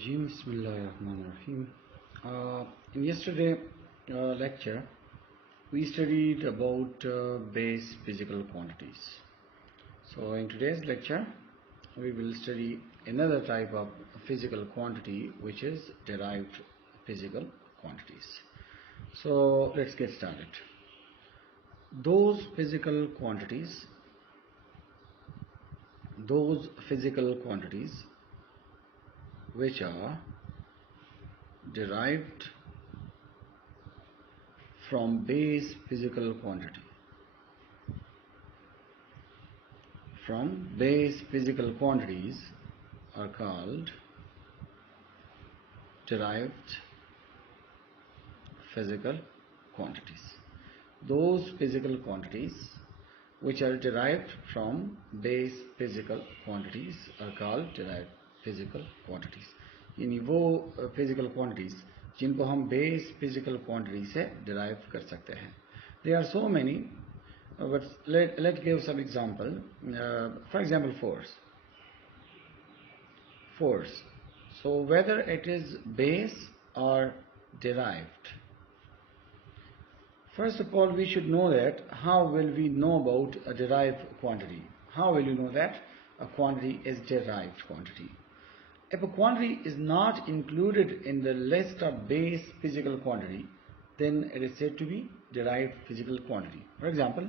Rajim. Bismillahirrahmanirrahim. In yesterday lecture, we studied about base physical quantities. So in today's lecture, we will study another type of physical quantity, which is derived physical quantities. So let's get started. Those physical quantities which are derived from base physical quantity are called derived physical quantities. Those physical quantities which are derived from base physical quantities are called derived physical quantities. यानी वो physical quantities जिनको हम base physical quantity से derive कर सकते हैं. There are so many, but let's give some example. For example, force. So whether it is base or derived, first of all, we should know that how will we know about a derived quantity? How will you know that a quantity is derived quantity? If a quantity is not included in the list of base physical quantity, then it is said to be derived physical quantity. For example,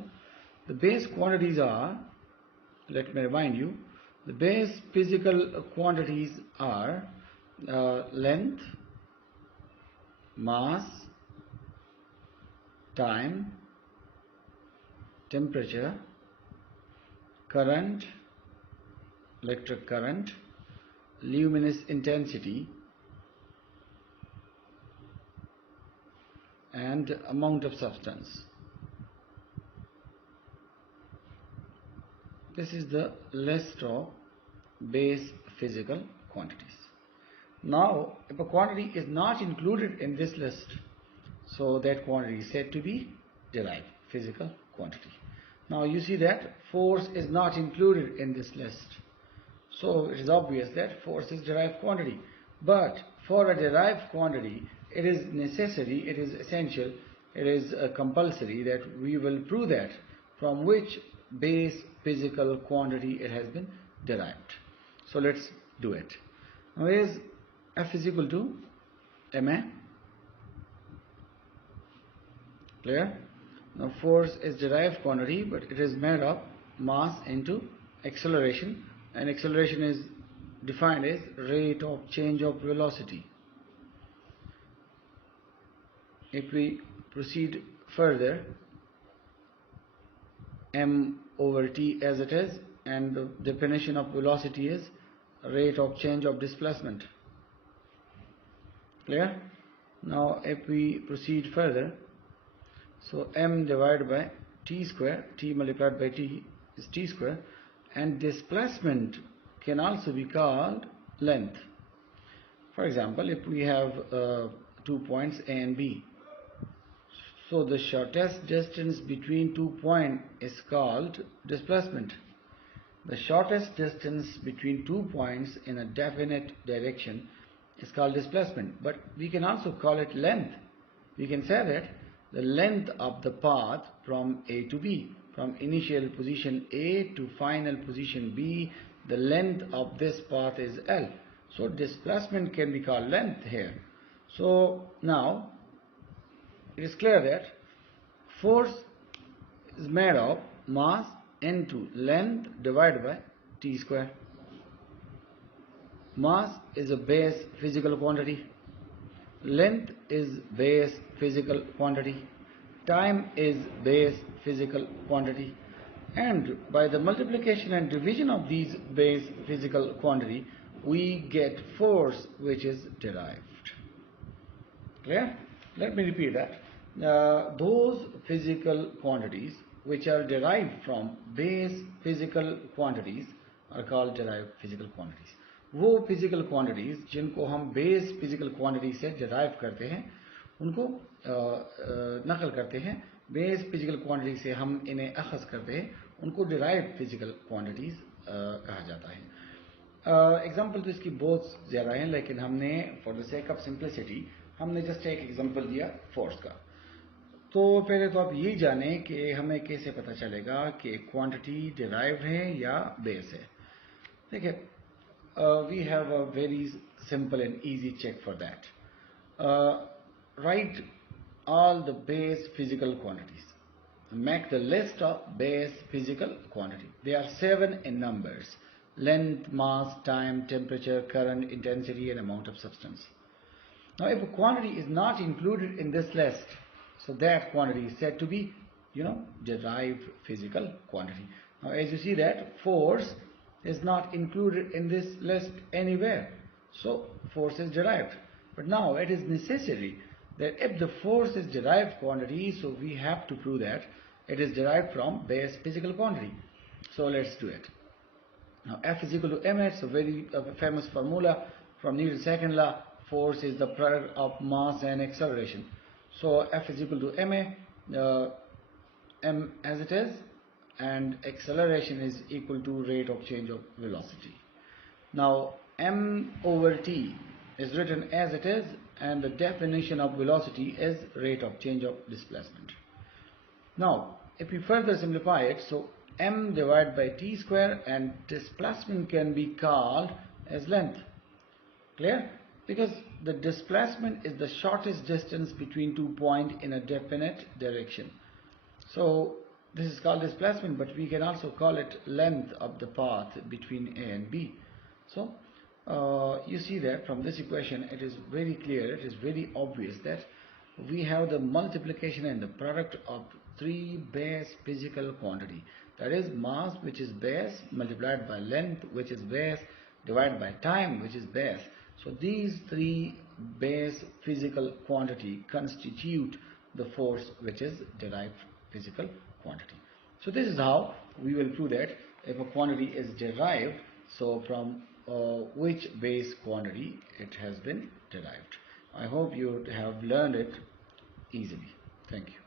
the base quantities are, let me remind you, the base physical quantities are length, mass, time, temperature, current, electric current, luminous intensity, and amount of substance. This is the list of base physical quantities. Now, if a quantity is not included in this list, so that quantity is said to be derived physical quantity. Now you see that force is not included in this list. So it is obvious that force is derived quantity. But for a derived quantity, it is necessary, it is essential, it is compulsory that we will prove that from which base physical quantity it has been derived. So let's do it. Now is F is equal to ma. Clear? Now force is derived quantity, but it is made of mass into acceleration, and acceleration is defined as rate of change of velocity. If we proceed further, m over t as it is, and the definition of velocity is rate of change of displacement. Clear? Now if we proceed further, so m divided by t square, t multiplied by t is t square, and displacement can also be called length. For example, if we have 2 points A and B, so the shortest distance between 2 points is called displacement. The shortest distance between 2 points in a definite direction is called displacement, but we can also call it length. We can say that the length of the path from A to B, from initial position A to final position B, the length of this path is L. So displacement can be called length here. So now it is clear that force is made of mass into length divided by t square. Mass is a base physical quantity. Length is base physical quantity. Time is base physical quantity. And by the multiplication and division of these base physical quantity, we get force, which is derived. Clear? Let me repeat that. Those physical quantities which are derived from base physical quantities are called derived physical quantities. वो physical quantities जिनको हम base physical quantity से derive करते हैं, उनको नकल करते हैं, बेस फिजिकल क्वांटिटी से हम इन्हें अखज़ करते हैं, उनको डिराइव फिजिकल क्वांटिटीज कहा जाता है. एग्जाम्पल तो इसकी बहुत ज़्यादा हैं, लेकिन हमने for the sake of simplicity हमने जस्ट एक एग्जाम्पल दिया फोर्स का। तो पहले तो आप ये जानें कि हमें कैसे पता चलेगा कि क्वांटिटी डिराइव्ड है या बेस है। देखिए, we have a very simple and easy check for that. Write all the base physical quantities. Make the list of base physical quantity. They are 7 in numbers: length, mass, time, temperature, current, intensity, and amount of substance. Now, if a quantity is not included in this list, so that quantity is said to be, derived physical quantity. Now, as you see that force is not included in this list anywhere, so force is derived. But now it is necessary that if the force is derived quantity, so we have to prove that it is derived from base physical quantity. So let's do it. Now F is equal to ma. It's a very famous formula from Newton's second law. Force is the product of mass and acceleration. So F is equal to ma, m as it is, and acceleration is equal to rate of change of velocity. Now m over t is written as it is, and the definition of velocity is rate of change of displacement. Now if we further simplify it, so m divided by t square, and displacement can be called as length. Clear? Because the displacement is the shortest distance between 2 points in a definite direction. So this is called displacement, but we can also call it length of the path between A and B. So you see that from this equation it is very clear, it is very obvious that we have the multiplication and the product of three base physical quantity, that is mass, which is base, multiplied by length, which is base, divided by time, which is base. So these three base physical quantity constitute the force, which is derived physical quantity. So this is how we will prove that if a quantity is derived, so from which base quantity it has been derived. I hope you have learned it easily. Thank you.